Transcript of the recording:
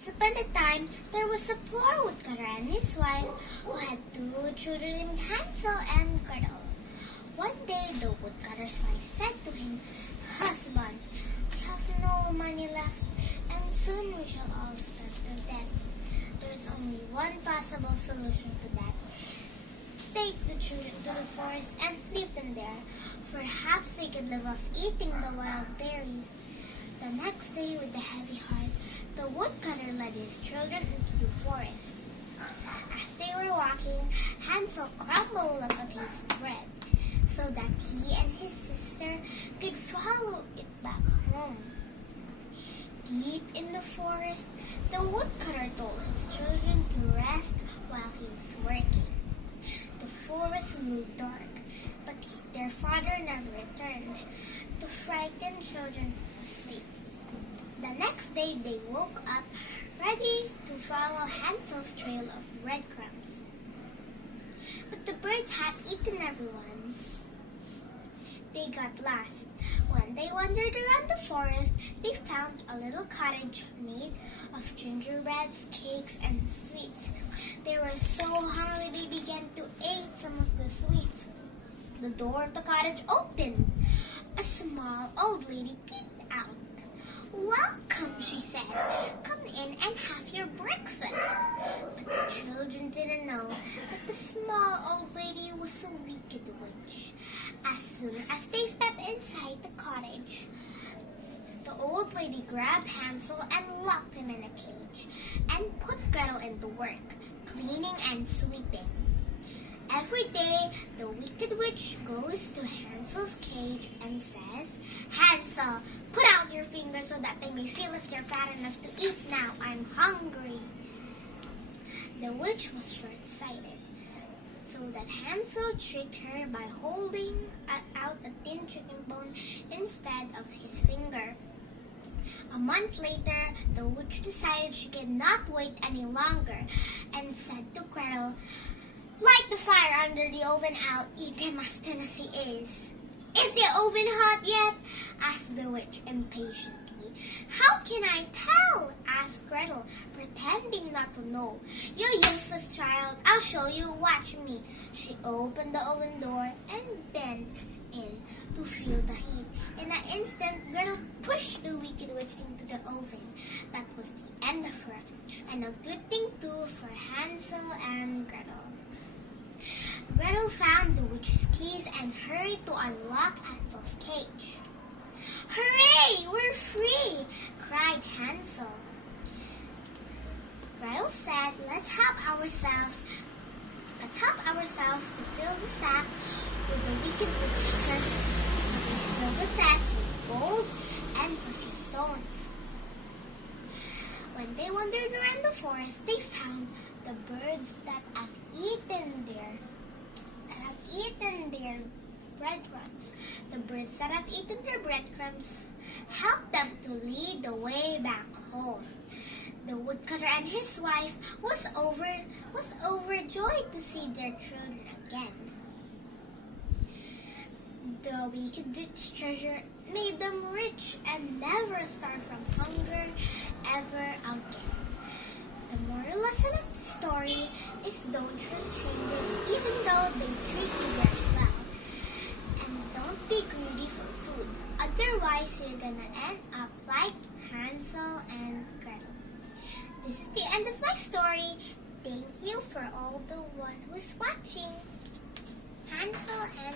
Once upon a time, there was a poor woodcutter and his wife who had two children named Hansel and Gretel. One day, the woodcutter's wife said to him, "Husband, we have no money left, and soon we shall all starve to death. There is only one possible solution to that. Take the children to the forest and leave them there. Perhaps they could live off eating the wild berries." The next day, with a heavy heart, the woodcutter led his children into the forest. As they were walking, Hansel crumbled up a piece of bread so that he and his sister could follow it back home. Deep in the forest, the woodcutter told his children to rest while he was working. The forest grew dark, but their father never returned. The frightened children fell asleep. The next day they woke up, ready to follow Hansel's trail of breadcrumbs. But the birds had eaten everyone. They got lost. When they wandered around the forest, they found a little cottage made of gingerbreads, cakes, and sweets. They were so hungry they began to eat some of the sweets. The door of the cottage opened. A small old lady peeped out. "Welcome," she said. "Come in and have your breakfast." But the children didn't know that the small old lady was a wicked witch. As soon as they stepped inside the cottage, the old lady grabbed Hansel and locked him in a cage and put Gretel into work, cleaning and sweeping. Every day, the wicked witch goes to Hansel's cage and says, "Hansel, put out your fingers so that they may feel if they're fat enough to eat now. I'm hungry." The witch was short-sighted, so that Hansel tricked her by holding out a thin chicken bone instead of his finger. A month later, the witch decided she could not wait any longer and said to Gretel, "Light the fire under the oven, I'll eat him as thin as he is." "Is the oven hot yet?" asked the witch impatiently. "How can I tell?" asked Gretel, pretending not to know. "You useless child, I'll show you, watch me." She opened the oven door and bent in to feel the heat. In an instant, Gretel pushed the wicked witch into the oven. That was the end of her, and a good thing too for Hansel and Gretel. Gretel found the witch's keys and hurried to unlock Hansel's cage. "Hooray! We're free!" cried Hansel. Gretel said, Let's help ourselves to fill the sack with the wicked witch's treasure." So they filled the sack with gold and precious stones. When they wandered around the forest, they found the birds that have eaten their breadcrumbs. The birds that have eaten their breadcrumbs helped them to lead the way back home. The woodcutter and his wife was overjoyed to see their children again. The wicked witch's treasure made them rich and never starved from hunger ever again. The moral lesson of the story is don't trust strangers even though they treat you very well. And don't be greedy for food. Otherwise, you're gonna end up like Hansel and Gretel. This is the end of my story. Thank you for all the one who's watching. Hansel and